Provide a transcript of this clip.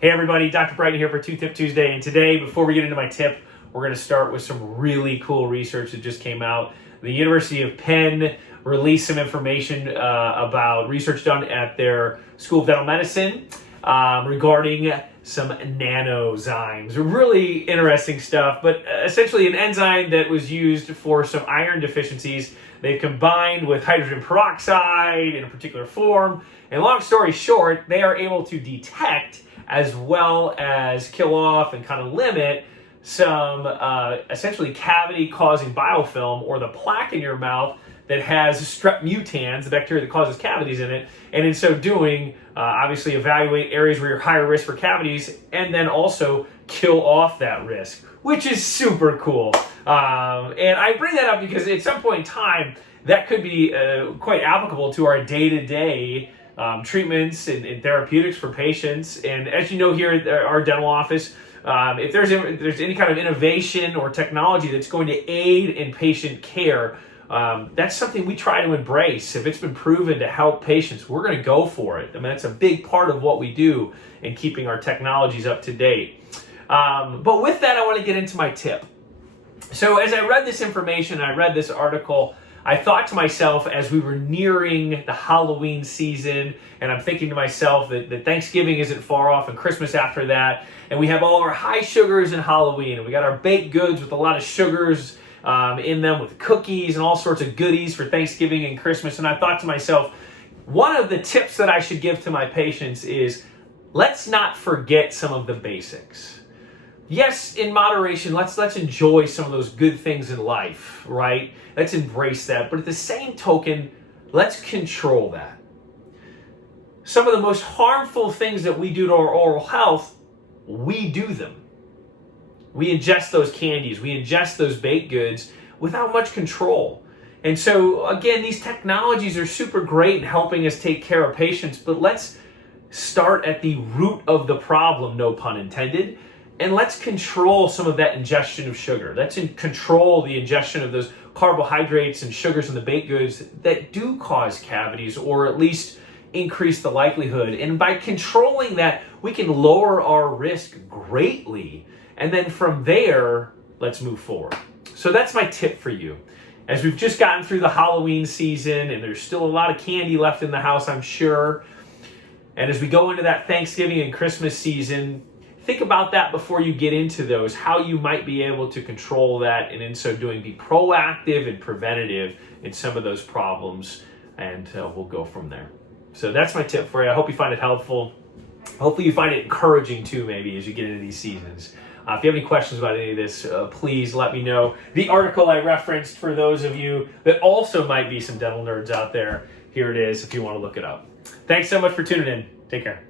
Hey everybody, Dr. Bryton here for Two Tip Tuesday, and today, before we get into my tip, we're going to start with some really cool research that just came out. The University of Penn released some information about research done at their School of Dental Medicine regarding some nanozymes. Really interesting stuff, but essentially an enzyme that was used for some iron deficiencies. They've combined with hydrogen peroxide in a particular form, and long story short, they are able to detect as well as kill off and kind of limit some essentially cavity-causing biofilm, or the plaque in your mouth that has strep mutans, the bacteria that causes cavities in it, and in so doing, obviously evaluate areas where you're higher risk for cavities, and then also kill off that risk, which is super cool. And I bring that up because at some point in time, that could be quite applicable to our day-to-day treatments and therapeutics for patients. And as you know, here at our dental office, if there's any kind of innovation or technology that's going to aid in patient care, that's something we try to embrace. If it's been proven to help patients, we're going to go for it. I mean, that's a big part of what we do in keeping our technologies up to date. But with that, I want to get into my tip. So as I read this information, I read this article, I thought to myself as we were nearing the Halloween season, and I'm thinking to myself that Thanksgiving isn't far off and Christmas after that, and we have all our high sugars in Halloween, and we got our baked goods with a lot of sugars in them, with cookies and all sorts of goodies for Thanksgiving and Christmas. And I thought to myself, one of the tips that I should give to my patients is, let's not forget some of the basics. Yes, in moderation, let's enjoy some of those good things in life, right? Let's embrace that. But at the same token, let's control that. Some of the most harmful things that we do to our oral health, we do them. We ingest those candies, we ingest those baked goods without much control. And so, again, these technologies are super great in helping us take care of patients, but let's start at the root of the problem, no pun intended, and let's control some of that ingestion of sugar. Let's control the ingestion of those carbohydrates and sugars in the baked goods that do cause cavities, or at least increase the likelihood. And by controlling that, we can lower our risk greatly. And then from there, let's move forward. So that's my tip for you. As we've just gotten through the Halloween season, and there's still a lot of candy left in the house, I'm sure. And as we go into that Thanksgiving and Christmas season, think about that before you get into those, how you might be able to control that, and in so doing, be proactive and preventative in some of those problems, and we'll go from there. So that's my tip for you. I hope you find it helpful. Hopefully you find it encouraging too, maybe, as you get into these seasons. If you have any questions about any of this, please let me know. The article I referenced, for those of you that also might be some dental nerds out there, here it is if you want to look it up. Thanks so much for tuning in. Take care.